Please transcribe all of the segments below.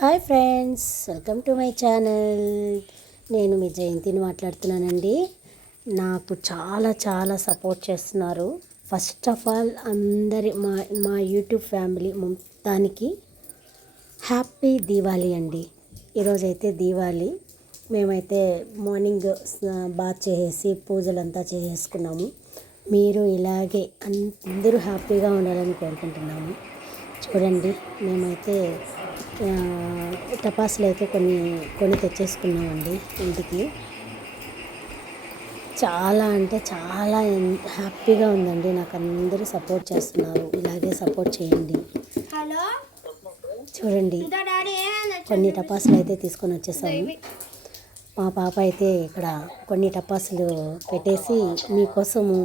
Hi friends, welcome to my channel. నేను మీ జయంతిని మాట్లాడుతున్నానండి. నాకు చాలా చాలా సపోర్ట్ చేస్తున్నారు. ఫస్ట్ ఆఫ్ ఆల్ అందరి మా యూట్యూబ్ ఫ్యామిలీ మొత్తానికి హ్యాపీ దీవాళీ అండి. ఈరోజైతే దీవాళీ. మేమైతే మార్నింగ్ బాత్ చేసేసి పూజలంతా చేసేసుకున్నాము. మీరు ఇలాగే అందరూ హ్యాపీగా ఉండాలని కోరుకుంటున్నాము. చూడండి, మేమైతే టపాసులు అయితే కొన్ని తెచ్చేసుకున్నామండి ఇంటికి. చాలా అంటే చాలా హ్యాపీగా ఉందండి. నాకు అందరూ సపోర్ట్ చేస్తున్నారు. ఇలాగే సపోర్ట్ చేయండి. చూడండి, కొన్ని టపాసులు అయితే తీసుకొని వచ్చేసాము. మా పాప అయితే ఇక్కడ కొన్ని టపాసులు పెట్టేసి మీకోసము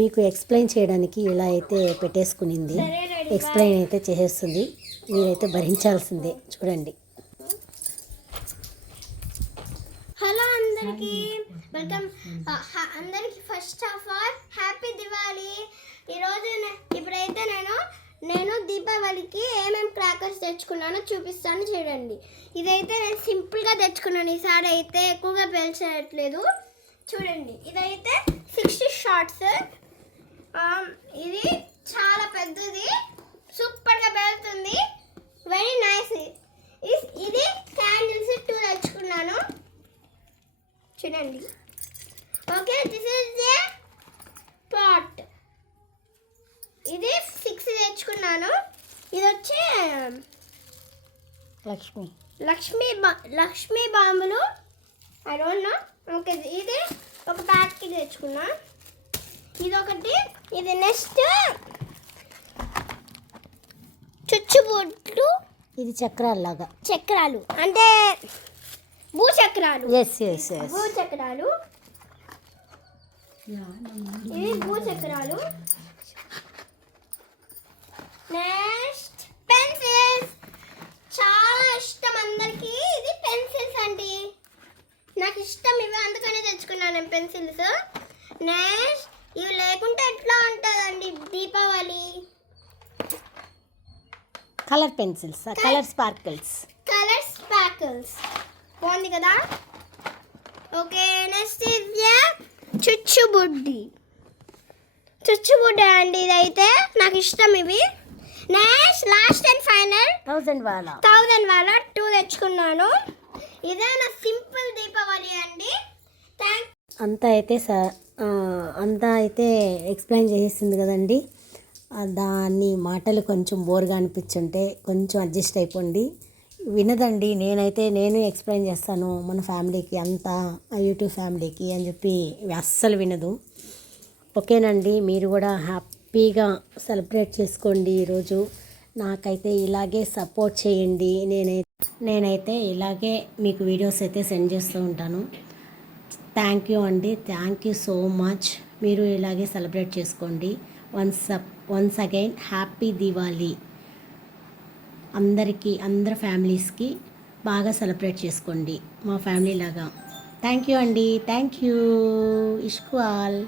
మీకు ఎక్స్ప్లెయిన్ చేయడానికి ఇలా అయితే పెట్టేసుకునింది. ఎక్స్ప్లెయిన్ అయితే చేసేస్తుంది. మీరైతే భరించాల్సిందే. చూడండి. హలో అందరికీ, వెల్కమ్. అందరికీ first of all happy Diwali. ఇప్పుడైతే నేను దీపావళికి ఏమేమి క్రాకర్స్ తెచ్చుకున్నానో చూపిస్తాను. చూడండి, ఇదైతే నేను సింపుల్గా తెచ్చుకున్నాను. ఈసారి అయితే ఎక్కువగా పేల్చట్లేదు. చూడండి, ఇదైతే 60 షాట్స్. ఇది చాలా పెద్దది, సూపర్గా పేలుతుంది. Very nice. ఇది క్యాండిల్స్ 2 తెచ్చుకున్నాను. చూడండి. Okay, this is the pot. ఇది 6 తెచ్చుకున్నాను. ఇది వచ్చి లక్ష్మీ బాంబులు. I don't know. ఓకే, ఇది ఒక ప్యాకెట్ తెచ్చుకున్నా. ఇది ఒకటి. ఇది నెక్స్ట్ చుచ్చుబుడ్లు. ఇది చక్రాలు అంటే భూచక్రాలు. భూచక్రాలు. ఇది భూచక్రాలు. Next pencils. చాలా ఇష్టం అందరికి ఇది పెన్సిల్స్ అండి. నాకు ఇష్టం ఇవి, అందుకనే తెచ్చుకున్నాను నేను పెన్సిల్స్. నెక్స్ట్ ఇవి లేకుంటే ఎట్లా ఉంటుందండి Deepavali. Colour pencils, colour sparkles. బాగుంది కదా. ఓకే, నెక్స్ట్ చుచ్చుబుడ్డి అండి. ఇదైతే నాకు ఇష్టం ఇవి. నెక్స్ట్ లాస్ట్ అండ్ ఫైనల్ 1000 వాళ్ళ 2 తెచ్చుకున్నాను. ఇదే నా సింపుల్ దీపావళి అండి. అంతా అయితే ఎక్స్ప్లెయిన్ చేసింది కదండి. దాన్ని మాటలు కొంచెం బోర్గా అనిపించుంటే కొంచెం అడ్జస్ట్ అయిపోండి. వినదండి. నేను ఎక్స్ప్లెయిన్ చేస్తాను మన ఫ్యామిలీకి, అంతా యూట్యూబ్ ఫ్యామిలీకి అని చెప్పి అస్సలు వినదు. ఓకేనండి, మీరు కూడా హ్యాపీగా సెలబ్రేట్ చేసుకోండి ఈరోజు. నాకైతే ఇలాగే సపోర్ట్ చేయండి. నేనైతే ఇలాగే మీకు వీడియోస్ అయితే సెండ్ చేస్తూ ఉంటాను. థ్యాంక్ యూ అండి. Thank you so much. మీరు ఇలాగే సెలబ్రేట్ చేసుకోండి. Once again happy Diwali. అందరి ఫ్యామిలీస్కి బాగా సెలబ్రేట్ చేసుకోండి మా ఫ్యామిలీ లాగా. థ్యాంక్ యూ అండి. Thank you. Wish you all.